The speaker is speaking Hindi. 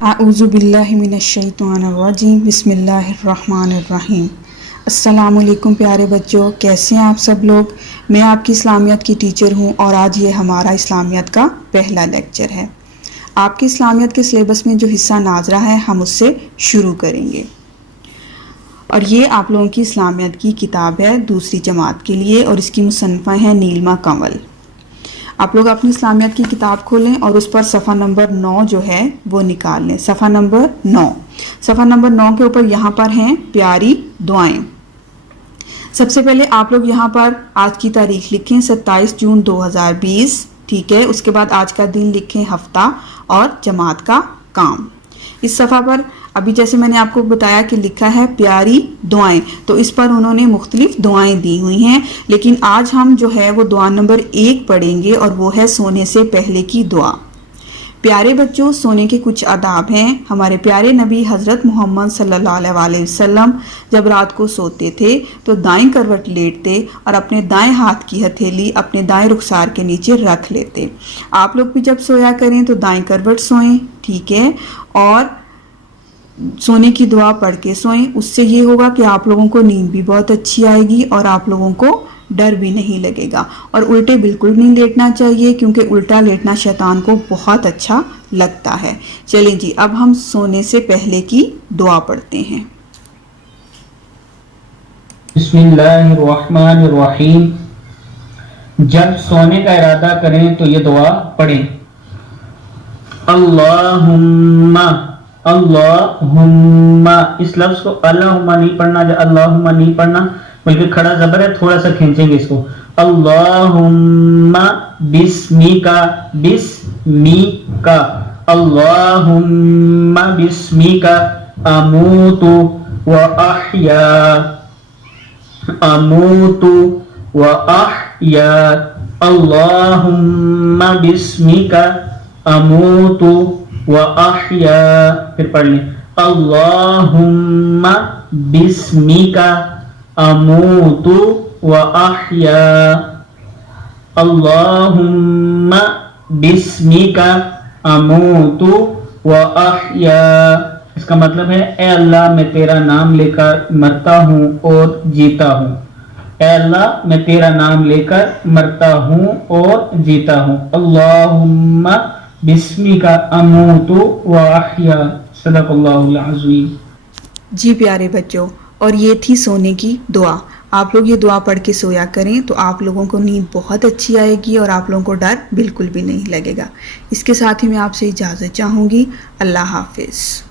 आऊज़ु बिल्लाहि मिनश्शैतानिर्रजीम बिस्मिल्लाहिर्रहमानिर्रहीम। अस्सलामुअलैकुम प्यारे बच्चों, कैसे हैं आप सब लोग। मैं आपकी इस्लामियत की टीचर हूं और आज ये हमारा इस्लामियत का पहला लेक्चर है। आपकी इस्लामियत के सिलेबस में जो हिस्सा नाजरा है हम उससे शुरू करेंगे और ये आप लोगों की इस्लामियत की किताब है दूसरी जमात के लिए और इसकी मुसन्निफ़ा है नीलमा कंवल। आप लोग अपनी इस्लामियत की किताब खोलें और उस पर सफ़ा नंबर 9 जो है वो निकाल लें। सफ़ा नंबर 9 के ऊपर यहाँ पर हैं प्यारी दुआएं। सबसे पहले आप लोग यहाँ पर आज की तारीख लिखें 27 जून 2020, ठीक है। उसके बाद आज का दिन लिखें, हफ्ता और जमात का काम। इस सफ़ा पर अभी जैसे मैंने आपको बताया कि लिखा है प्यारी दुआएं, तो इस पर उन्होंने मुख्तलिफ दुआएं दी हुई हैं, लेकिन आज हम जो है वो दुआ नंबर 1 पढ़ेंगे और वो है सोने से पहले की दुआ। प्यारे बच्चों, सोने के कुछ आदाब हैं। हमारे प्यारे नबी हज़रत मोहम्मद सल्लल्लाहु अलैहि वसल्लम जब रात को सोते थे तो दाएं करवट लेटते और अपने दाएं हाथ की हथेली अपने दाएं रुखसार के नीचे रख लेते। आप लोग भी जब सोया करें तो दाएं करवट सोएं, ठीक है, और सोने की दुआ पढ़ के सोएं। उससे ये होगा कि आप लोगों को नींद भी बहुत अच्छी आएगी और आप लोगों को डर भी नहीं लगेगा। और उल्टे बिल्कुल नहीं लेटना चाहिए क्योंकि उल्टा लेटना शैतान को बहुत अच्छा लगता है। चलें जी, अब हम सोने से पहले की दुआ पढ़ते हैं। बिस्मिल्लाहिर्रहमानिर्रहीम। जब सोने का इरादा करें तो ये दुआ पढ़ें। अल्लाहुम्मा, अल्लाहुम्मा, इस लफ्ज को अल्लाहुम्मा नहीं पढ़ना, अल्लाहुम्मा नहीं पढ़ना, बल्कि खड़ा जबर है, थोड़ा सा खींचेंगे इसको। अल्लाहुम्मा बिस्मिका, बिस्मिका, अल्लाहुम्मा बिस्मिका अमूतु व अहया, अमूतु व अहया, अल्लाहुम्मा बिस्मिका अमूतु व अहया। फिर पढ़ लें, अल्लाहुम्मा बिस्मिका अमूतु व अहया, अल्लाहुम्मा बिस्मिका अमूतु व अहया। इसका मतलब है, ए अल्लाह मैं तेरा नाम लेकर मरता हूँ और जीता हूँ। ए अल्लाह मैं तेरा नाम लेकर मरता हूँ और जीता हूँ। अल्लाहुम्मा बिस्मिका अमूतु व अहया। सदक़ल्लाहुल अज़ीम। जी प्यारे बच्चों, और ये थी सोने की दुआ। आप लोग ये दुआ पढ़ के सोया करें तो आप लोगों को नींद बहुत अच्छी आएगी और आप लोगों को डर बिल्कुल भी नहीं लगेगा। इसके साथ ही मैं आपसे इजाज़त चाहूँगी। अल्लाह हाफिज़।